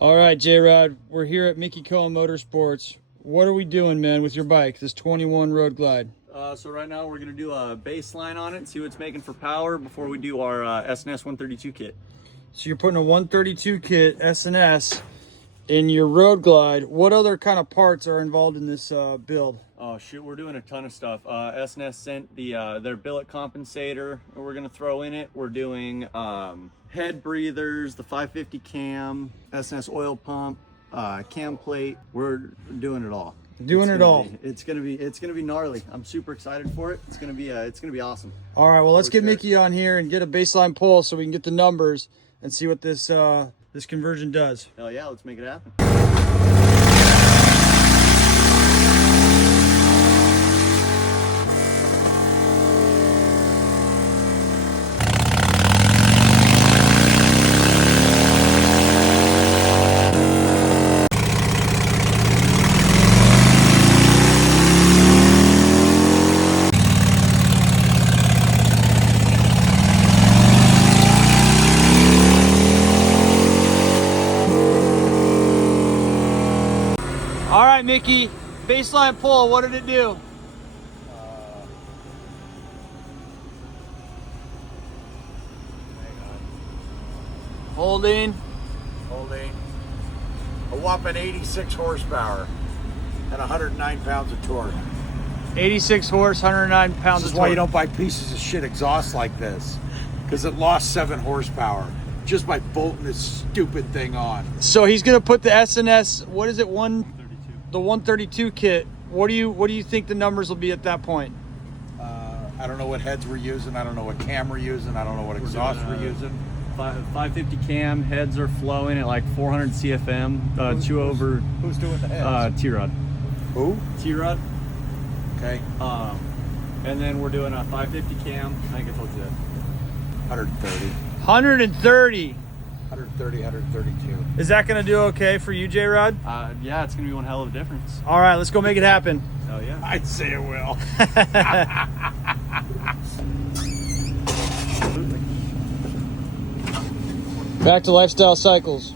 All right, J-Rod, we're here at Mickey Cohen Motorsports. What are we doing, man, with your bike, this 21 Road Glide? So right now we're going to do a baseline on it, see what it's making for power before we do our S&S 132 kit. So you're putting a 132 kit S&S in your Road Glide. What other kind of parts are involved in this build? Oh shoot, we're doing a ton of stuff. S&S sent their billet compensator that we're going to throw in it. We're doing head breathers, the 550 cam, S&S oil pump, cam plate. We're doing it all. It's gonna be gnarly. I'm super excited for it. It's gonna be awesome. All right, well, let's get Mickey on here and get a baseline pull so we can get the numbers and see what this this conversion does. Hell yeah, let's make it happen. All right, Mickey, baseline pull, what did it do? Holding. A whopping 86 horsepower and 109 pounds of torque. 86 horse, 109 pounds This of is why torque. you don't buy pieces of shit exhaust like this, because it lost 7 horsepower just by bolting this stupid thing on. So he's gonna put the S&S, what is it, 32. the 132 kit. What do you think the numbers will be at that point? I don't know what heads we're using. I don't know what cam we're using. I don't know what exhaust we're using. 550 cam, heads are flowing at like 400 CFM. Two over. Who's doing the heads? T-Rod. Who? T-Rod. Okay. And then we're doing a 550 cam. I think I told you that. 130. 130. 130, 132. Is that gonna do okay for you, J-Rod? Yeah, it's gonna be one hell of a difference. All right, let's go make it happen. Hell yeah. I'd say it will. Back to Lifestyle Cycles.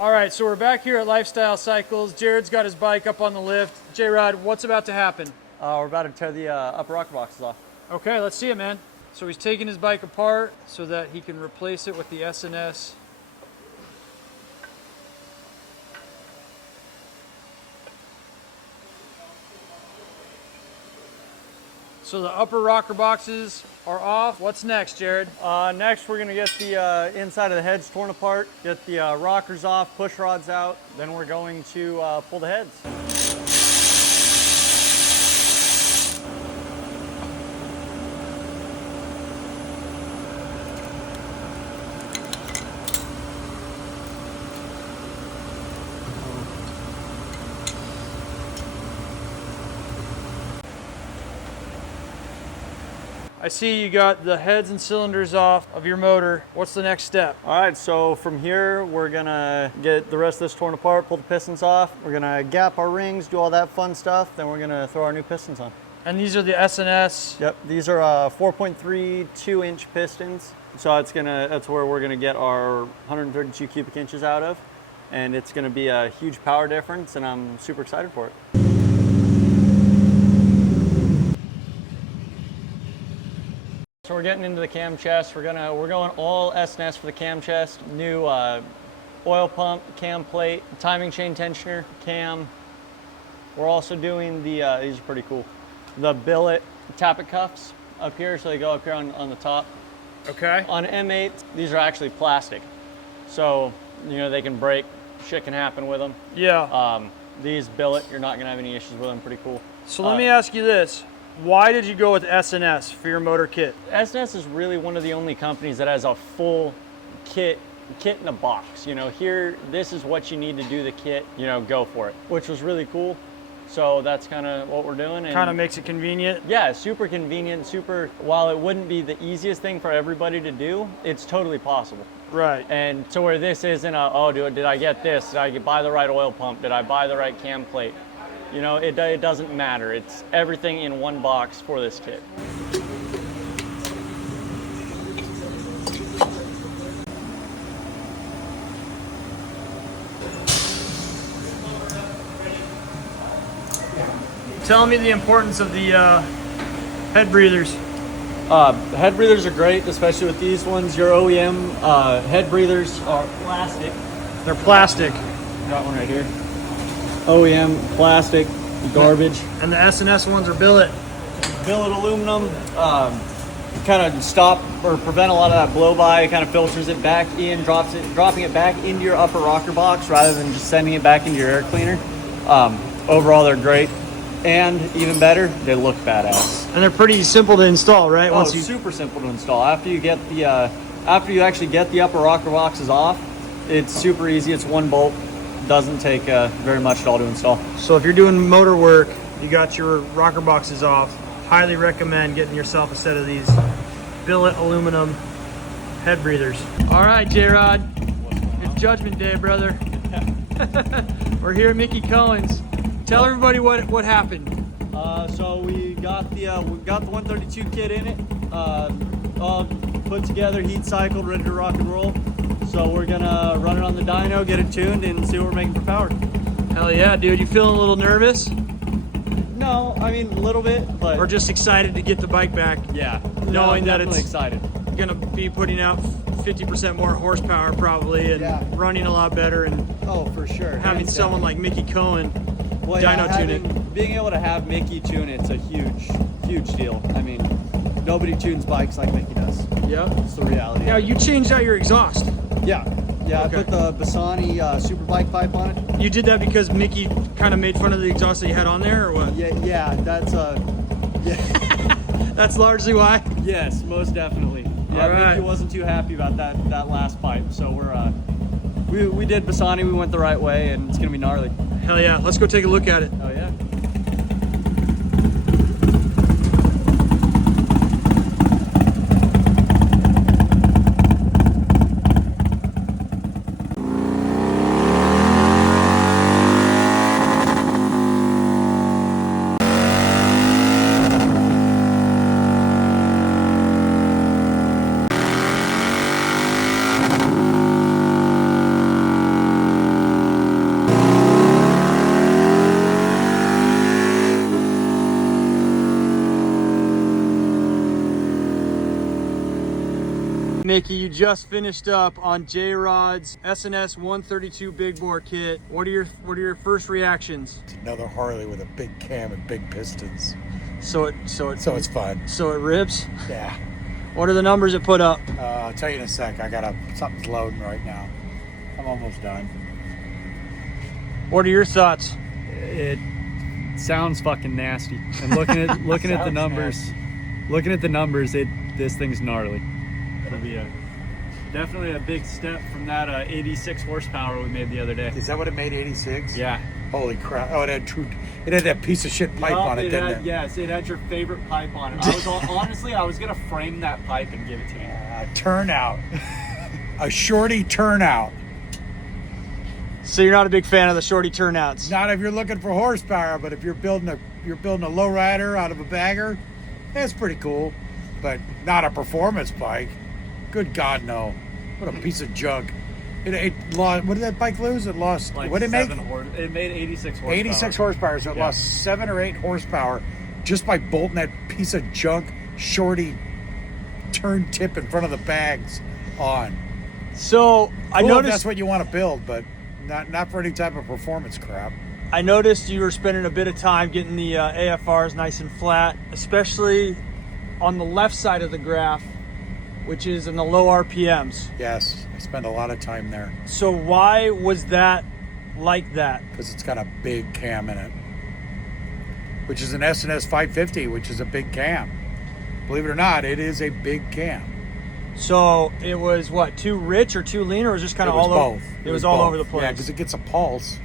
All right, so we're back here at Lifestyle Cycles. Jared's got his bike up on the lift. J-Rod, what's about to happen? We're about to tear the upper rocker boxes off. Okay, let's see it, man. So he's taking his bike apart so that he can replace it with the S&S. So the upper rocker boxes are off. What's next, Jared? Next, we're gonna get the inside of the heads torn apart, get the rockers off, push rods out. Then we're going to pull the heads. I see you got the heads and cylinders off of your motor. What's the next step? All right, so from here, we're gonna get the rest of this torn apart, pull the pistons off. We're gonna gap our rings, do all that fun stuff. Then we're gonna throw our new pistons on. And these are the S&S. Yep, these are 4.3 2-inch pistons. So that's where we're gonna get our 132 cubic inches out of. And it's gonna be a huge power difference, and I'm super excited for it. So we're getting into the cam chest. We're going all S&S for the cam chest. New oil pump, cam plate, timing chain tensioner, cam. We're also doing the these are pretty cool. The billet tappet cuffs up here, so they go up here on the top. Okay. On M8, these are actually plastic, so you know they can break. Shit can happen with them. Yeah. These billet, you're not gonna have any issues with them. Pretty cool. So let me ask you this. Why did you go with S&S for your motor kit? S&S is really one of the only companies that has a full kit in a box. You know, here, this is what you need to do the kit, you know, go for it, which was really cool. So that's kind of what we're doing. Kind of makes it convenient. Yeah, super convenient, while it wouldn't be the easiest thing for everybody to do, it's totally possible. Right. And to where this isn't a, oh, did I get this? Did I buy the right oil pump? Did I buy the right cam plate? You know, it doesn't matter. It's everything in one box for this kit. Tell me the importance of the head breathers. Head breathers are great, especially with these ones. Your OEM head breathers are plastic. They're plastic. Got one right here. OEM plastic garbage. And the S&S ones are billet. Billet aluminum. Kind of stop or prevent a lot of that blow by. It kind of filters it back in, dropping it back into your upper rocker box rather than just sending it back into your air cleaner. Overall, they're great. And even better, they look badass. And they're pretty simple to install, right? Oh, super simple to install. After you get the, after you actually get the upper rocker boxes off, it's super easy. It's one bolt. Doesn't take very much at all to install. So if you're doing motor work, you got your rocker boxes off, highly recommend getting yourself a set of these billet aluminum head breathers. All right, J-Rod, it's Judgment Day, brother. We're here at Mickey Cohen's. Tell everybody what happened. So we got the 132 kit in it, all put together, heat cycled, ready to rock and roll. So we're gonna run it on the dyno, get it tuned, and see what we're making for power. Hell yeah, dude! You feeling a little nervous? No, I mean a little bit, but or just excited to get the bike back? Yeah, knowing that definitely it's excited. Gonna be putting out 50% more horsepower probably, and running a lot better, and for sure. Having someone like Mickey Cohen dyno tune it. Being able to have Mickey tune it's a huge deal. I mean, nobody tunes bikes like Mickey does. Yeah, it's the reality. Yeah, you changed out your exhaust. Yeah, okay. I put the Bassani Superbike pipe on it. You did that because Mickey kind of made fun of the exhaust that you had on there, or what? Yeah, that's that's largely why. Yes, most definitely. Yeah, right. Mickey wasn't too happy about that last pipe, so we did Bassani. We went the right way, and it's gonna be gnarly. Hell yeah, let's go take a look at it. Oh yeah. Mickey, you just finished up on J-Rod's S&S 132 big bore kit. What are your first reactions? It's another Harley with a big cam and big pistons. So it's fun. So it rips? Yeah. What are the numbers it put up? I'll tell you in a sec. Something's loading right now. I'm almost done. What are your thoughts? It sounds fucking nasty. And looking at the numbers, this thing's gnarly. It'll be definitely a big step from that 86 horsepower we made the other day. Is that what it made, 86? Yeah. Holy crap. Oh, it had that piece of shit pipe on it, didn't it? Yes, it had your favorite pipe on it. I was going to frame that pipe and give it to you. Turnout. A shorty turnout. So you're not a big fan of the shorty turnouts? Not if you're looking for horsepower, but if you're building a lowrider out of a bagger, that's pretty cool. But not a performance bike. Good God, no. What a piece of junk. It lost, what did that bike lose? It lost, like what did it make? It made 86 horsepower. 86 horsepower, so it lost 7 or 8 horsepower just by bolting that piece of junk shorty turn tip in front of the bags on. So I noticed if that's what you want to build, but not for any type of performance crap. I noticed you were spending a bit of time getting the AFRs nice and flat, especially on the left side of the graph, which is in the low RPMs. Yes, I spend a lot of time there. So why was that like that? Because it's got a big cam in it, which is an S&S 550, which is a big cam. Believe it or not, it is a big cam. So it was what, too rich or too lean, or was it just kind of all over? Both. It was all over the place. Yeah, because it gets a pulse.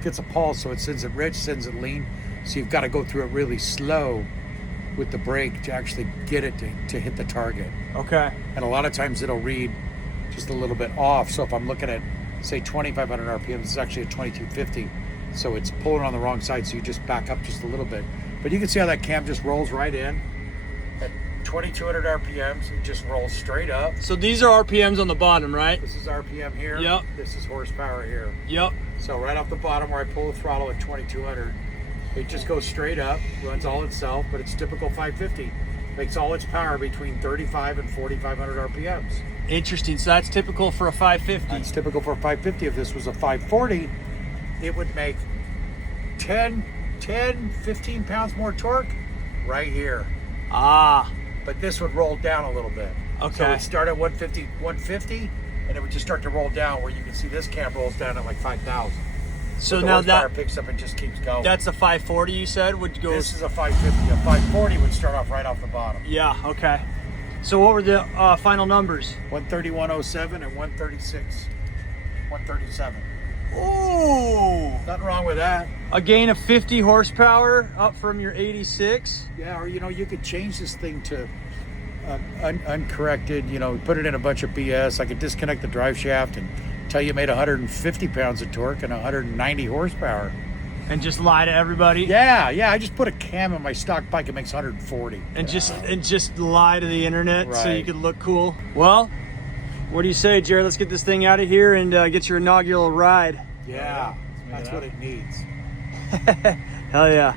So it sends it rich, sends it lean. So you've got to go through it really slow with the brake to actually get it to hit the target. Okay. And a lot of times it'll read just a little bit off. So if I'm looking at, say, 2,500 RPM, it's actually at 2,250. So it's pulling on the wrong side, so you just back up just a little bit. But you can see how that cam just rolls right in. At 2,200 RPMs, it just rolls straight up. So these are RPMs on the bottom, right? This is RPM here. Yep. This is horsepower here. Yep. So right off the bottom where I pull the throttle at 2,200, it just goes straight up, runs all itself, but it's typical 550. Makes all its power between 35 and 4,500 RPMs. Interesting. So that's typical for a 550. That's typical for a 550. If this was a 540, it would make 10, 15 pounds more torque right here. Ah. But this would roll down a little bit. Okay. So it'd start at 150, and it would just start to roll down where you can see this cam rolls down at like 5,000. So the now horsepower that picks up and just keeps going. that's a 540 you said would go. This is a 550. A 540 would start off right off the bottom. Yeah. Okay. So what were the final numbers? 131.07 and 136, 137. Ooh. Nothing wrong with that. A gain of 50 horsepower up from your 86. Yeah, or you could change this thing to uncorrected. Put it in a bunch of BS. I could disconnect the drive shaft and tell you made 150 pounds of torque and 190 horsepower. And just lie to everybody. Yeah. I just put a cam on my stock bike. It makes 140. And just lie to the internet so you Right. could look cool. Well, what do you say, Jared? Let's get this thing out of here and get your inaugural ride. Yeah, that's what it needs. Hell yeah.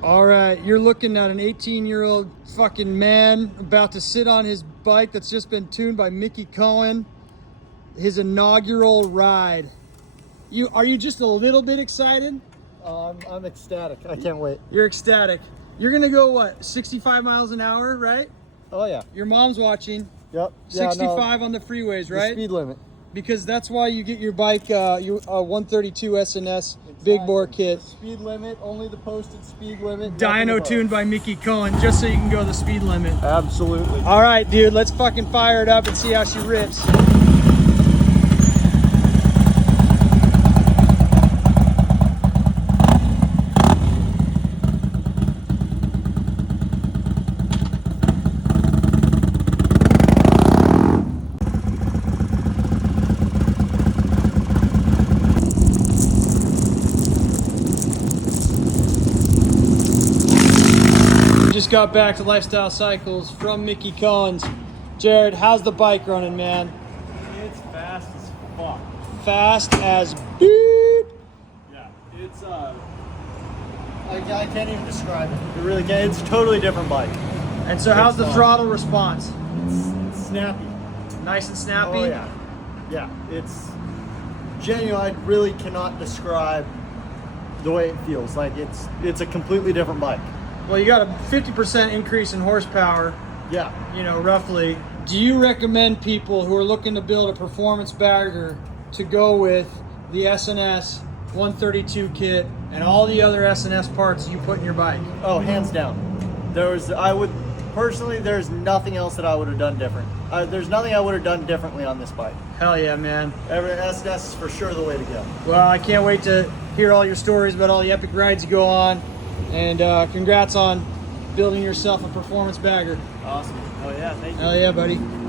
All right, you're looking at an 18-year-old fucking man about to sit on his bike that's just been tuned by Mickey Cohen. His inaugural ride. Are you just a little bit excited? I'm ecstatic. I can't wait. You're ecstatic. You're gonna go what, 65 miles an hour, right? Oh yeah. Your mom's watching. Yep. 65 on the freeways, The right? speed limit. Because that's why you get your bike, your 132 SNS big bore kit. Speed limit, only the posted speed limit. Dyno tuned by Mickey Cohen, just so you can go the speed limit. Absolutely. All right, dude, let's fucking fire it up and see how she rips. Just got back to Lifestyle Cycles from Mickey Cohen's. Jared, how's the bike running, man? It's fast as fuck. Fast as beep. Yeah, it's I can't even describe it. It really can't. It's a totally different bike. And so how's the throttle response? It's snappy. Nice and snappy? Oh yeah, yeah. It's genuine. I really cannot describe the way it feels. Like it's a completely different bike. Well, you got a 50% increase in horsepower, Yeah. roughly. Do you recommend people who are looking to build a performance bagger to go with the SNS 132 kit and all the other SNS parts you put in your bike? Oh, hands down. There's nothing else that I would have done different. There's nothing I would have done differently on this bike. Hell yeah, man. SNS is for sure the way to go. Well, I can't wait to hear all your stories about all the epic rides you go on. And congrats on building yourself a performance bagger. Awesome. Oh yeah, thank you. Hell yeah, buddy.